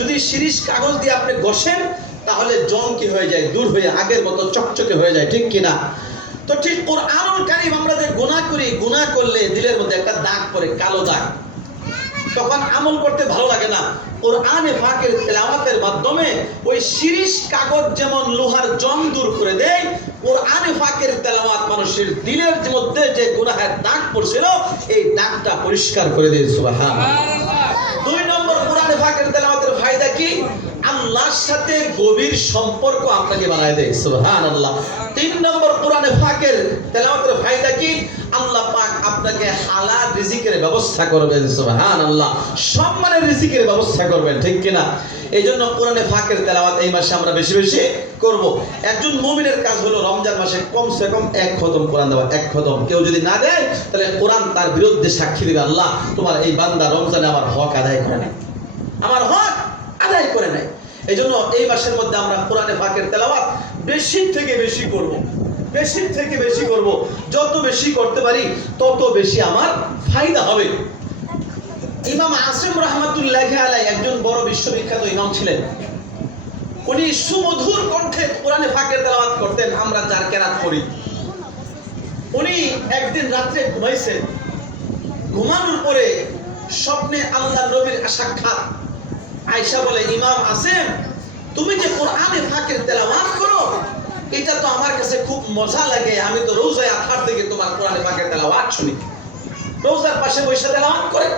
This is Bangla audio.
যদি শিরিষ কাগজ দিয়ে আপনি ঘষেন তাহলে জং কি হয়ে যায়, দূর হয়ে আগের মতো চকচকে হয়ে যায়, ঠিক কিনা? তো ঠিক কোরআনুল কারীম আমরা যে গুনাহ করি, গুনাহ করলে দিলের মধ্যে একটা দাগ পড়ে, কালো দাগ, তখন আমল করতে ভালো লাগে না। কোরআনে পাকের তেলাওয়াতের মাধ্যমে ওই শিরিষ কাগজ যেমন লোহার জং দূর করে দেয়, কোরআনে পাকের তেলাওয়াত মানুষের দিলের মধ্যে যে গুনাহের দাগ পড়ছিল এই দাগটা পরিষ্কার করে দেয়। সুবহানাল্লাহ। 2 নম্বর কোরআনে পাকের তেলাওয়াতের ফায়দা কি? আল্লাহর সাথে গভীর সম্পর্ক আপনাকে বানায় দেয়। সুবহানাল্লাহ। 3 নম্বর কোরআনে পাকের তেলাওয়াতের ফায়দা কি? আল্লাহ পাক আপনাকে হালাল রিজিকের ব্যবস্থা করবেন। সুবহানাল্লাহ। সম্মানের রিজিকের ব্যবস্থা করবেন, ঠিক কিনা? এইজন্য কোরআনে পাকের তেলাওয়াত এই মাসে আমরা বেশি বেশি করব। একজন মুমিনের কাজ হলো রমজান মাসে কমসে কম 1 খতম কোরআন দেওয়া, 1 খতম। কেউ যদি না দেয় তাহলে কোরআন তার বিরুদ্ধে সাক্ষী দিবে, আল্লাহ তোমার এই বান্দা রমজানে আমার হক আদায় করে নাই, আমার হক আদায় করে নাই। এইজন্য এই মাসের মধ্যে আমরা কোরআনে পাকের তেলাওয়াত বেশি থেকে বেশি করব, বেশি থেকে বেশি করব। যত বেশি করতে পারি তত বেশি আমার ফায়দা হবে। ইমাম আসিম রাহমাতুল্লাহি আলাইহি একজন বড় বিশ্ববিখ্যাত ইমাম ছিলেন। উনি সুমধুর কণ্ঠে কোরআনে পাকের তেলাওয়াত করতেন, আমরা যার কেরাত করি। উনি একদিন রাত্রে ঘুমাইছেন, ঘুমানোর পরে স্বপ্নে আল্লাহর নবীর সাক্ষাৎ। আয়েশা বলে, ইমাম আসিম তুমি যে কোরআনে পাকের তেলাওয়াত করো এটা তো আমার কাছে খুব মজা লাগে, আমি তো রোজায় আথার থেকে তোমার কোরআনে পাকের তেলাওয়াত শুনি, রোজার পাশে বসে তেলাওয়াত করে।